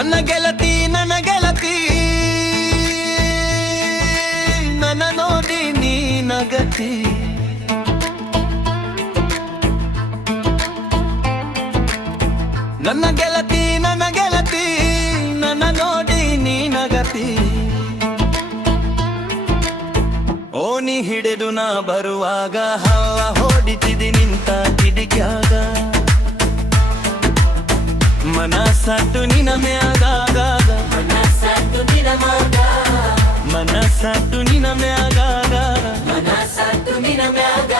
ನನ್ನ ಗೆಳತಿ ನನ್ನ ಗೆಳತಿ ನನ್ನ ನೋಡಿ ನೀ ನಗತಿ. ನನ್ನ ಗೆಳತಿ ನನ್ನ ಗೆಳತಿ ನನ್ನ ನೋಡಿ ನೀ ನಗತಿ. ಓಣಿ ಹಿಡಿದು ನಾ ಬರುವಾಗ ಹವ ಹೊಡಿತಿದಿ ನಿಂತ ಕಿಡಿಕ್ಯಾಗ. ಮನಸ್ಸಾತು ನಿನ ಮ್ಯಾಗ ಮನಸ್ಸಾತು ನಿನ ಮ್ಯಾಗ ಮನಸ್ಸಾತು ನಿನ ಮ್ಯಾಗ ಮನಸ್ಸಾತು ನಿನ ಮ್ಯಾಗ.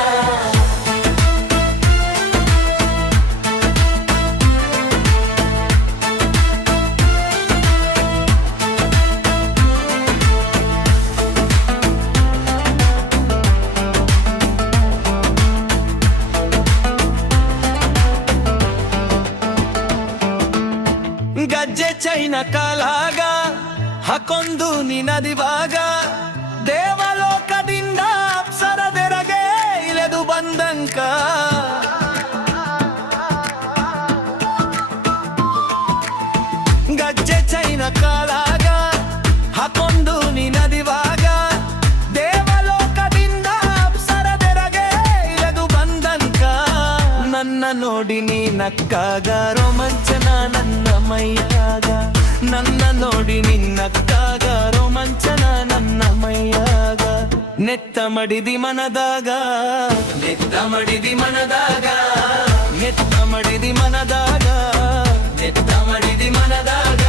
ಗಜ್ಜೆ ಚೈನ ಕಾಲಾಗ ಹಾಕೊಂದು ನಿನದಿವಾಗ ದೇವಲೋಕದಿಂದ ಅಪ್ಸರದೆರಗೆ ಇಳೆದು ಬಂದಂಕ. ಗಜ್ಜೆ ಚೈನ ಕಾಲಾಗ ಹಾಕೊಂದು ನಿನದಿವಾಗ ದೇವಲೋಕದಿಂದ ಅಪ್ಸರದೆರಗೆ ಇಳೆದು ಬಂದಂಕ. ನನ್ನ ನೋಡಿ ನೀ ನಕ್ಕಾಗ ರೋಮಾಂಚನ ನನ್ನ ಮೈಯಾಗ. ನನ್ನ ನೋಡಿ ನಿನ್ನಕ್ಕಾಗ ರೋಮಾಂಚನ ನನ್ನ ಮೈಯಾಗ. ನೆತ್ತ ಮಡಿದಿ ಮನದಾಗ ನೆತ್ತ ಮಡಿದಿ ಮನದಾಗ ನೆತ್ತ ಮಡಿದಿ ಮನದಾಗ ನೆತ್ತ ಮಡಿದಿ ಮನದಾಗ.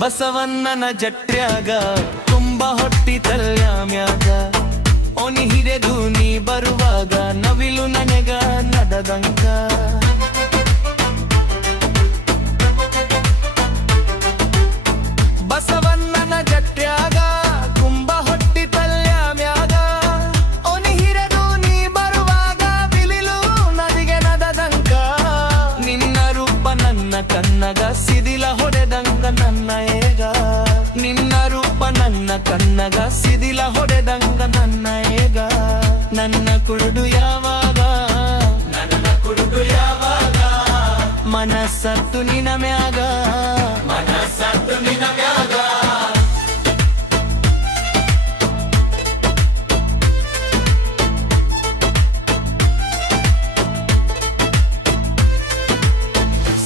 ಬಸವಣ್ಣನ ಜಟ್ರ್ಯಾಗ ತುಂಬ ಹೊಟ್ಟಿ ತಲ್ಯಾಮ್ಯಾಗ. ಓಣಿ ಹಿಡಿದು ನೀ ಬರುವಾಗ ನವಿಲು ನನಗ ನಡದಂಕ. ಬಸವಣ್ಣನ ಜಟ್ರ್ಯಾಗ ಕುಂಬ ಹೊಟ್ಟಿ ತಲ್ಯಾಮ್ಯಾಗ. ಓಣಿ ಹಿಡಿದು ನೀ ಬರುವಾಗ ಬಿಲಿಲು ನದಿಗೆ ನಡದಂಕ. ನಿನ್ನ ರೂಪ ನನ್ನ ಕನ್ನಗ ಸಿದಿಲ ಹೊಡೆದಂಗ ನನ್ನ ಏಗ. ನಿನ್ನ ರೂಪ ನನ್ನ ಕನ್ನಗ ಸಿದಿಲ ಹೊಡೆದಂಗ ನನ್ನ ಏಗ. ನನ್ನ ಕುರುಡು ಯಾವಾಗ ನನ್ನ ಕುರುಡು ಯಾವಾಗ ಮನಸ್ಸತ್ತು ನಿನ ಮ್ಯಾಗ ಮನಸ್ಸತ್ತು ನಿನ ಮ್ಯಾಗ.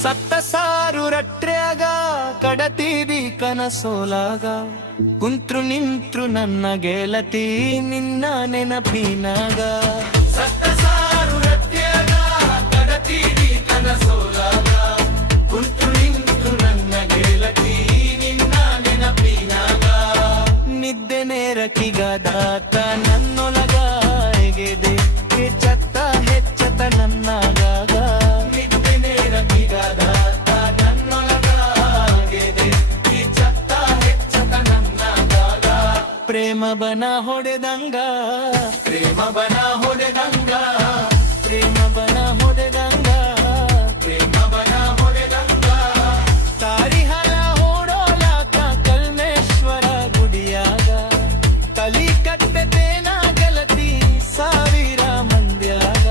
ಸತ್ತ ಸಾರು ರಟ್ರ್ಯಾಗ ಕಡತಿದಿ ಕನಸೋಲಾಗ. ಕುಂತ್ರು ನಿಂತ್ರು ನನ್ನ ಗೆಳತಿ ನಿನ್ನ ನೆನಪಿನಾಗ. ಸತ್ತ ಸಾರು ರಟ್ರ್ಯಾಗ ಕಡತಿದಿ ಕನಸೋಲಾಗ. ಕುಂತ್ರು ನಿಂತ್ರು ನನ್ನ ಗೆಳತಿ ನಿನ್ನ ನೆನಪಿನಾಗ. ನಿದ್ದೆ ನೇರಕಿಗದಾತ ನನ್ನೊಳಗ ಎಗೆದೆ ಹೆಚ್ಚತ್ತ ಹೆಚ್ಚತ ನನ್ನಾಗಾಗ. ಪ್ರೇಮ ಬನ ಹೊಡೆದಂಗ ಪ್ರೇಮ ಬನ ಹೊಡೆದಂಗ ಪ್ರೇಮ ಬನ ಹೊಡೆದಂಗ ಪ್ರೇಮ ಬನ ಹೊಡೆದಂಗ. ತಾರಿಹಲ ಹೊಡೋಲಾಕ ಕಲ್ಮೇಶ್ವರ ಗುಡಿಯಾಗ. ಕಲಿ ಕಟ್ಟತೇನ ಗೆಳತಿ ಸಾವಿರ ಮಂದ್ಯಾಗ.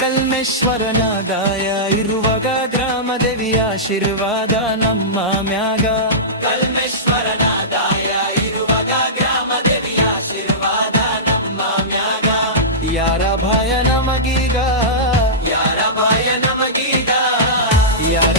ಕಲ್ಮೇಶ್ವರನ ಗಾಯ ಇರುವಾಗ ಗ್ರಾಮದೇವಿಯ ಆಶೀರ್ವಾದ ನಮ್ಮ ಮ್ಯಾಗ. ಕಲ್ಮೇಶ್ವರನ ದಾಯ ಇರುವಾಗ ಗ್ರಾಮದೇವಿಯ ಆಶೀರ್ವಾದ ನಮ್ಮ ಮ್ಯಾಗ. ಯಾರ ಭಯ ನಮಗೀಗ ಯಾರ ಭಯ ನಮಗೀಗ ಯಾರ